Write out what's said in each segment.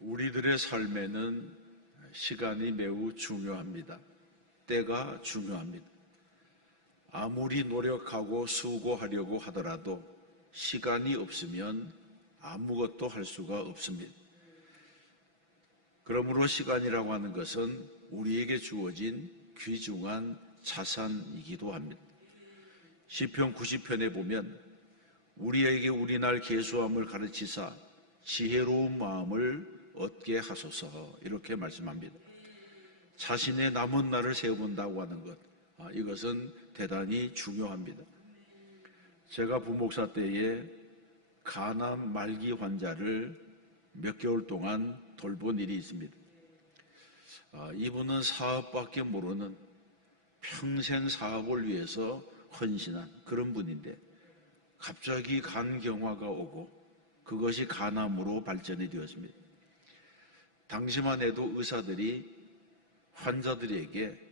우리들의 삶에는 시간이 매우 중요합니다. 때가 중요합니다. 아무리 노력하고 수고하려고 하더라도 시간이 없으면 아무것도 할 수가 없습니다. 그러므로 시간이라고 하는 것은 우리에게 주어진 귀중한 자산이기도 합니다. 시편 90편에 보면 우리에게 우리날 계수함을 가르치사 지혜로운 마음을 얻게 하소서 이렇게 말씀합니다. 자신의 남은 날을 세어본다고 하는 것, 이것은 대단히 중요합니다. 제가 부목사 때에 간암 말기 환자를 몇 개월 동안 돌본 일이 있습니다. 이분은 사업밖에 모르는 평생 사업을 위해서 헌신한 그런 분인데 갑자기 간경화가 오고 그것이 간암으로 발전이 되었습니다. 당시만 해도 의사들이 환자들에게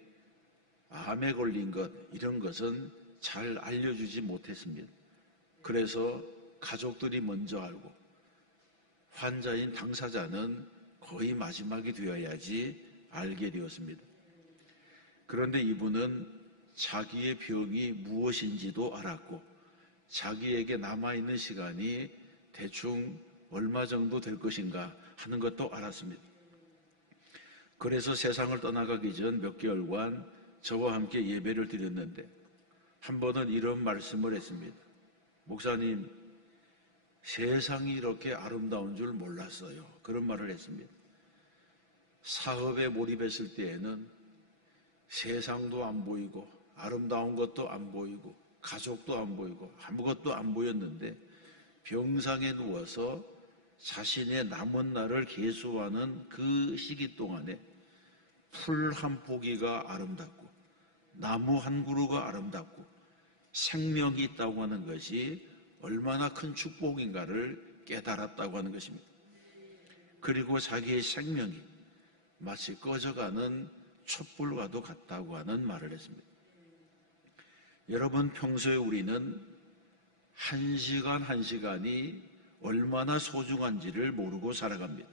암에 걸린 것 이런 것은 잘 알려주지 못했습니다. 그래서 가족들이 먼저 알고 환자인 당사자는 거의 마지막이 되어야지 알게 되었습니다. 그런데 이분은 자기의 병이 무엇인지도 알았고 자기에게 남아있는 시간이 대충 얼마 정도 될 것인가 하는 것도 알았습니다. 그래서 세상을 떠나가기 전 몇 개월간 저와 함께 예배를 드렸는데 한 번은 이런 말씀을 했습니다. 목사님, 세상이 이렇게 아름다운 줄 몰랐어요. 그런 말을 했습니다. 사업에 몰입했을 때에는 세상도 안 보이고 아름다운 것도 안 보이고 가족도 안 보이고 아무것도 안 보였는데 병상에 누워서 자신의 남은 날을 계수하는 그 시기 동안에 풀 한 포기가 아름답고 나무 한 그루가 아름답고 생명이 있다고 하는 것이 얼마나 큰 축복인가를 깨달았다고 하는 것입니다. 그리고 자기의 생명이 마치 꺼져가는 촛불과도 같다고 하는 말을 했습니다. 여러분, 평소에 우리는 한 시간 한 시간이 얼마나 소중한지를 모르고 살아갑니다.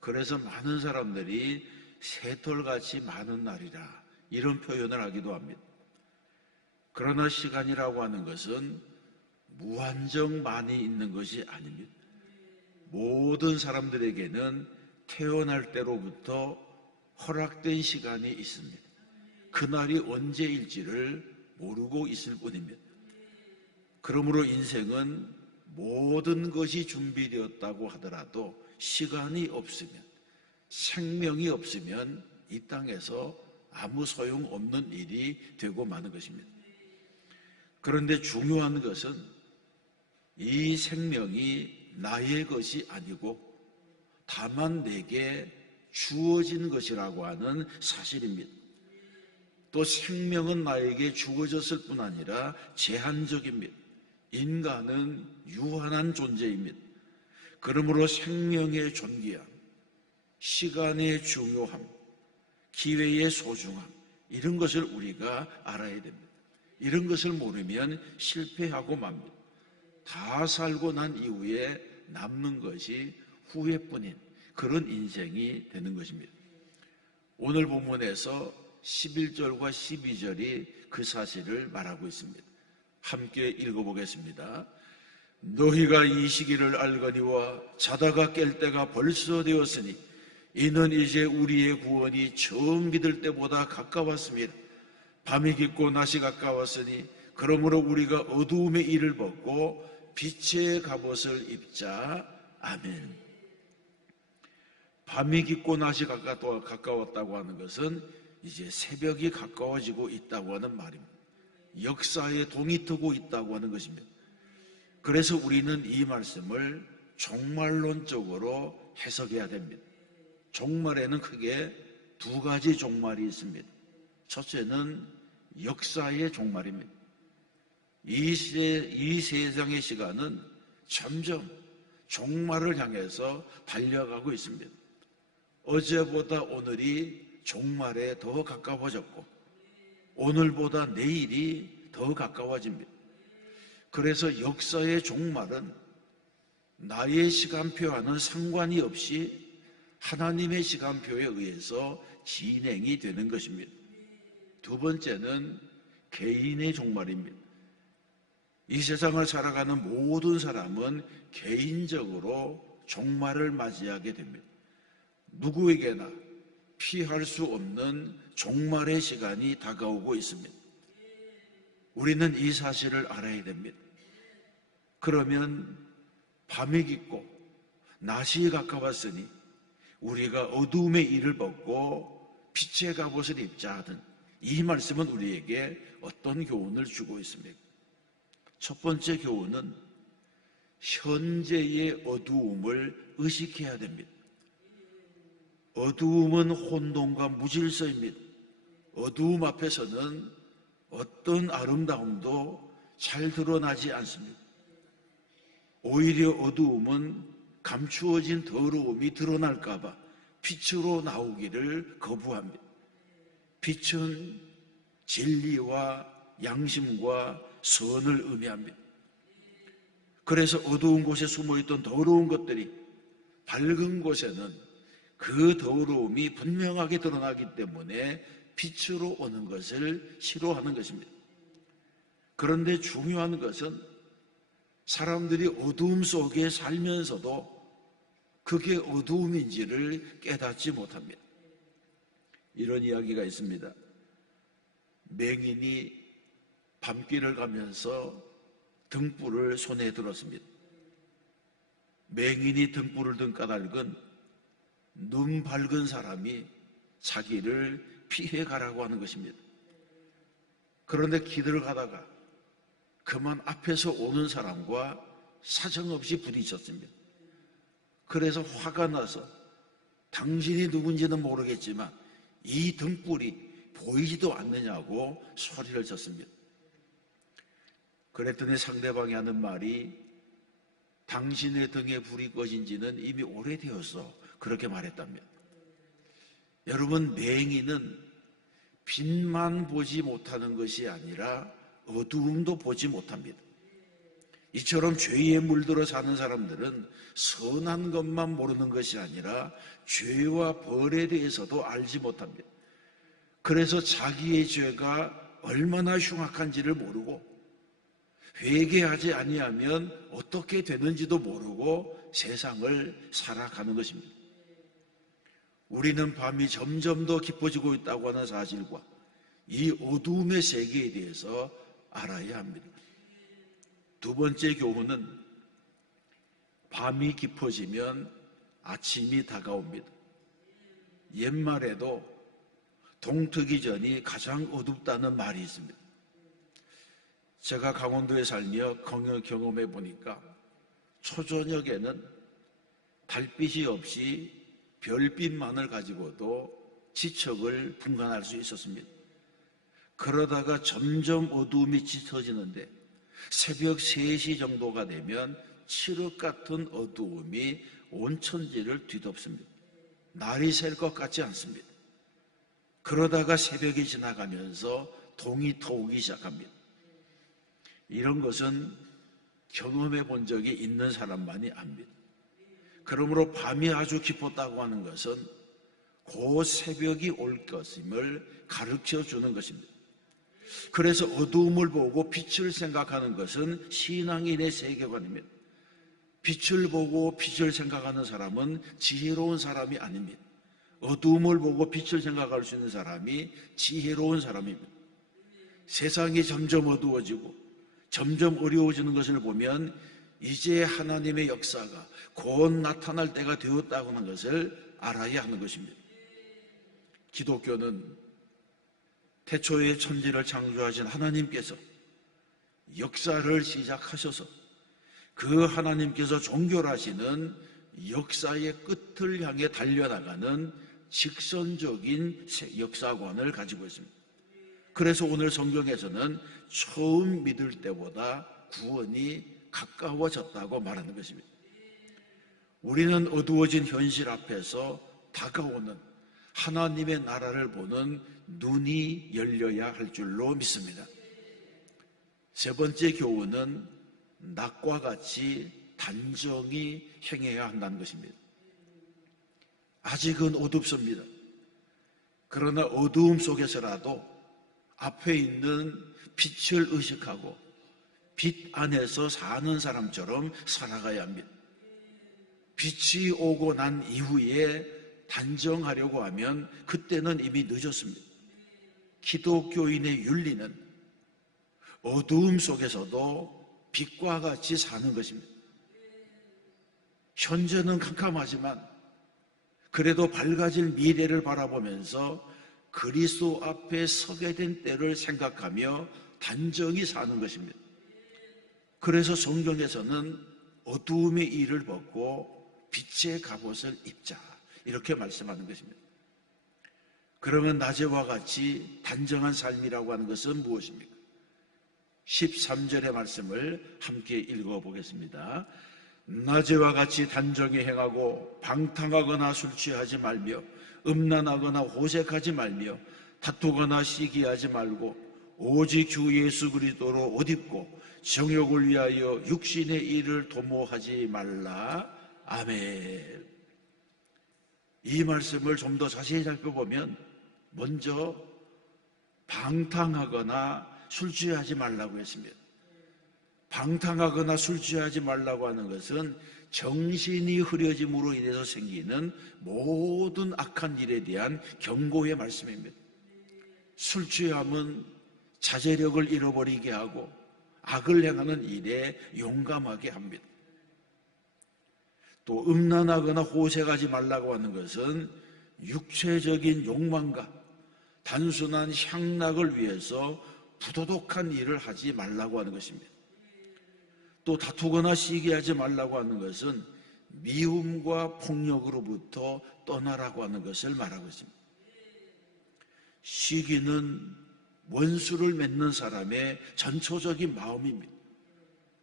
그래서 많은 사람들이 새털같이 많은 날이라 이런 표현을 하기도 합니다. 그러나 시간이라고 하는 것은 무한정 많이 있는 것이 아닙니다. 모든 사람들에게는 태어날 때로부터 허락된 시간이 있습니다. 그날이 언제일지를 모르고 있을 뿐입니다. 그러므로 인생은 모든 것이 준비되었다고 하더라도 시간이 없으면, 생명이 없으면 이 땅에서 아무 소용없는 일이 되고 마는 것입니다. 그런데 중요한 것은 이 생명이 나의 것이 아니고 다만 내게 주어진 것이라고 하는 사실입니다. 또 생명은 나에게 주어졌을 뿐 아니라 제한적입니다. 인간은 유한한 존재입니다. 그러므로 생명의 존귀함, 시간의 중요함, 기회의 소중함 이런 것을 우리가 알아야 됩니다. 이런 것을 모르면 실패하고 맙니다. 다 살고 난 이후에 남는 것이 후회뿐인 그런 인생이 되는 것입니다. 오늘 본문에서 11절과 12절이 그 사실을 말하고 있습니다. 함께 읽어보겠습니다. 너희가 이 시기를 알거니와 자다가 깰 때가 벌써 되었으니 이는 이제 우리의 구원이 처음 믿을 때보다 가까웠습니다. 밤이 깊고 낮이 가까웠으니 그러므로 우리가 어두움의 일을 벗고 빛의 갑옷을 입자. 아멘. 밤이 깊고 낮이 가까웠다고 하는 것은 이제 새벽이 가까워지고 있다고 하는 말입니다. 역사에 동이 트고 있다고 하는 것입니다. 그래서 우리는 이 말씀을 종말론적으로 해석해야 됩니다. 종말에는 크게 두 가지 종말이 있습니다. 첫째는 역사의 종말입니다. 이 세상의 시간은 점점 종말을 향해서 달려가고 있습니다. 어제보다 오늘이 종말에 더 가까워졌고 오늘보다 내일이 더 가까워집니다. 그래서 역사의 종말은 나의 시간표와는 상관이 없이 하나님의 시간표에 의해서 진행이 되는 것입니다. 두 번째는 개인의 종말입니다. 이 세상을 살아가는 모든 사람은 개인적으로 종말을 맞이하게 됩니다. 누구에게나 피할 수 없는 종말의 시간이 다가오고 있습니다. 우리는 이 사실을 알아야 됩니다. 그러면 밤이 깊고 낮이 가까웠으니 우리가 어두움의 일을 벗고 빛의 갑옷을 입자 하던 이 말씀은 우리에게 어떤 교훈을 주고 있습니까? 첫 번째 교훈은 현재의 어두움을 의식해야 됩니다. 어두움은 혼돈과 무질서입니다. 어두움 앞에서는 어떤 아름다움도 잘 드러나지 않습니다. 오히려 어두움은 감추어진 더러움이 드러날까봐 빛으로 나오기를 거부합니다. 빛은 진리와 양심과 선을 의미합니다. 그래서 어두운 곳에 숨어있던 더러운 것들이 밝은 곳에는 그 더러움이 분명하게 드러나기 때문에 빛으로 오는 것을 싫어하는 것입니다. 그런데 중요한 것은 사람들이 어두움 속에 살면서도 그게 어두움인지를 깨닫지 못합니다. 이런 이야기가 있습니다. 맹인이 밤길을 가면서 등불을 손에 들었습니다. 맹인이 등불을 든 까닭은 눈 밝은 사람이 자기를 피해가라고 하는 것입니다. 그런데 길을 가다가 그만 앞에서 오는 사람과 사정없이 부딪혔습니다. 그래서 화가 나서 당신이 누군지는 모르겠지만 이 등불이 보이지도 않느냐고 소리를 쳤습니다. 그랬더니 상대방이 하는 말이 당신의 등에 불이 꺼진 지는 이미 오래되었어. 그렇게 말했답니다. 여러분, 맹인은 빛만 보지 못하는 것이 아니라 어두움도 보지 못합니다. 이처럼 죄에 물들어 사는 사람들은 선한 것만 모르는 것이 아니라 죄와 벌에 대해서도 알지 못합니다. 그래서 자기의 죄가 얼마나 흉악한지를 모르고 회개하지 아니하면 어떻게 되는지도 모르고 세상을 살아가는 것입니다. 우리는 밤이 점점 더 깊어지고 있다고 하는 사실과 이 어두움의 세계에 대해서 알아야 합니다. 두 번째 교훈은 밤이 깊어지면 아침이 다가옵니다. 옛말에도 동트기 전이 가장 어둡다는 말이 있습니다. 제가 강원도에 살며 경험해 보니까 초저녁에는 달빛이 없이 별빛만을 가지고도 지척을 분간할 수 있었습니다. 그러다가 점점 어두움이 짙어지는데 새벽 3시 정도가 되면 칠흑 같은 어두움이 온 천지를 뒤덮습니다. 날이 셀 것 같지 않습니다. 그러다가 새벽이 지나가면서 동이 터오기 시작합니다. 이런 것은 경험해 본 적이 있는 사람만이 압니다. 그러므로 밤이 아주 깊었다고 하는 것은 곧 새벽이 올 것임을 가르쳐 주는 것입니다. 그래서 어두움을 보고 빛을 생각하는 것은 신앙인의 세계관입니다. 빛을 보고 빛을 생각하는 사람은 지혜로운 사람이 아닙니다. 어두움을 보고 빛을 생각할 수 있는 사람이 지혜로운 사람입니다. 세상이 점점 어두워지고 점점 어려워지는 것을 보면 이제 하나님의 역사가 곧 나타날 때가 되었다고 하는 것을 알아야 하는 것입니다. 기독교는 태초에 천지를 창조하신 하나님께서 역사를 시작하셔서 그 하나님께서 종결하시는 역사의 끝을 향해 달려나가는 직선적인 역사관을 가지고 있습니다. 그래서 오늘 성경에서는 처음 믿을 때보다 구원이 가까워졌다고 말하는 것입니다. 우리는 어두워진 현실 앞에서 다가오는 하나님의 나라를 보는 눈이 열려야 할 줄로 믿습니다. 세 번째 교훈은 낮과 같이 단정히 행해야 한다는 것입니다. 아직은 어둡습니다. 그러나 어두움 속에서라도 앞에 있는 빛을 의식하고 빛 안에서 사는 사람처럼 살아가야 합니다. 빛이 오고 난 이후에 단정하려고 하면 그때는 이미 늦었습니다. 기독교인의 윤리는 어두움 속에서도 빛과 같이 사는 것입니다. 현재는 캄캄하지만 그래도 밝아질 미래를 바라보면서 그리스도 앞에 서게 된 때를 생각하며 단정히 사는 것입니다. 그래서 성경에서는 어두움의 일을 벗고 빛의 갑옷을 입자 이렇게 말씀하는 것입니다. 그러면 낮에와 같이 단정한 삶이라고 하는 것은 무엇입니까? 13절의 말씀을 함께 읽어보겠습니다. 낮에와 같이 단정히 행하고 방탕하거나 술 취하지 말며 음란하거나 호색하지 말며 다투거나 시기하지 말고 오직 주 예수 그리스도로 옷 입고 정욕을 위하여 육신의 일을 도모하지 말라. 아멘. 이 말씀을 좀 더 자세히 살펴보면 먼저 방탕하거나 술 취하지 말라고 했습니다. 방탕하거나 술 취하지 말라고 하는 것은 정신이 흐려짐으로 인해서 생기는 모든 악한 일에 대한 경고의 말씀입니다. 술 취함은 자제력을 잃어버리게 하고 악을 행하는 일에 용감하게 합니다. 또 음란하거나 호색하지 말라고 하는 것은 육체적인 욕망과 단순한 향락을 위해서 부도덕한 일을 하지 말라고 하는 것입니다. 또 다투거나 시기하지 말라고 하는 것은 미움과 폭력으로부터 떠나라고 하는 것을 말하고 있습니다. 시기는 원수를 맺는 사람의 전초적인 마음입니다.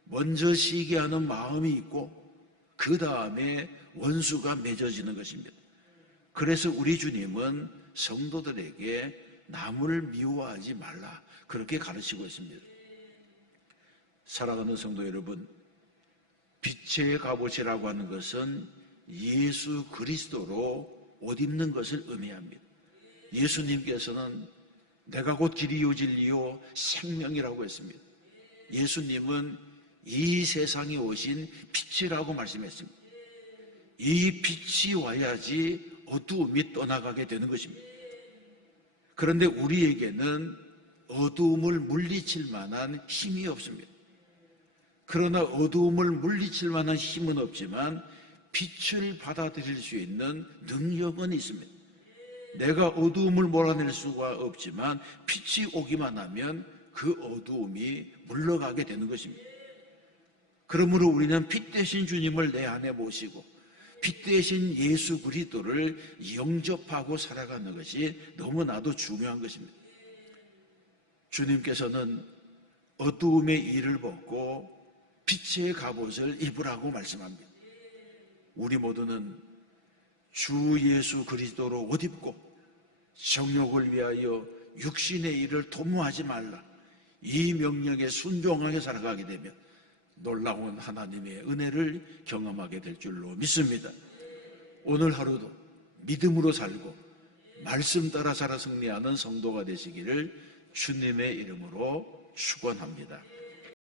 먼저 시기하는 마음이 있고 그 다음에 원수가 맺어지는 것입니다. 그래서 우리 주님은 성도들에게 남을 미워하지 말라 그렇게 가르치고 있습니다. 사랑하는 성도 여러분, 빛의 갑옷이라고 하는 것은 예수 그리스도로 옷 입는 것을 의미합니다. 예수님께서는 내가 곧 길이요 진리요 생명이라고 했습니다. 예수님은 이 세상에 오신 빛이라고 말씀했습니다. 이 빛이 와야지 어두움이 떠나가게 되는 것입니다. 그런데 우리에게는 어두움을 물리칠 만한 힘이 없습니다. 그러나 어두움을 물리칠 만한 힘은 없지만 빛을 받아들일 수 있는 능력은 있습니다. 내가 어두움을 몰아낼 수가 없지만 빛이 오기만 하면 그 어두움이 물러가게 되는 것입니다. 그러므로 우리는 빛 대신 주님을 내 안에 모시고 빛 대신 예수 그리스도를 영접하고 살아가는 것이 너무나도 중요한 것입니다. 주님께서는 어두움의 일을 벗고 빛의 갑옷을 입으라고 말씀합니다. 우리 모두는 주 예수 그리스도로 옷 입고 정욕을 위하여 육신의 일을 도모하지 말라. 이 명령에 순종하게 살아가게 되면 놀라운 하나님의 은혜를 경험하게 될 줄로 믿습니다. 오늘 하루도 믿음으로 살고 말씀 따라 살아 승리하는 성도가 되시기를 주님의 이름으로 축원합니다.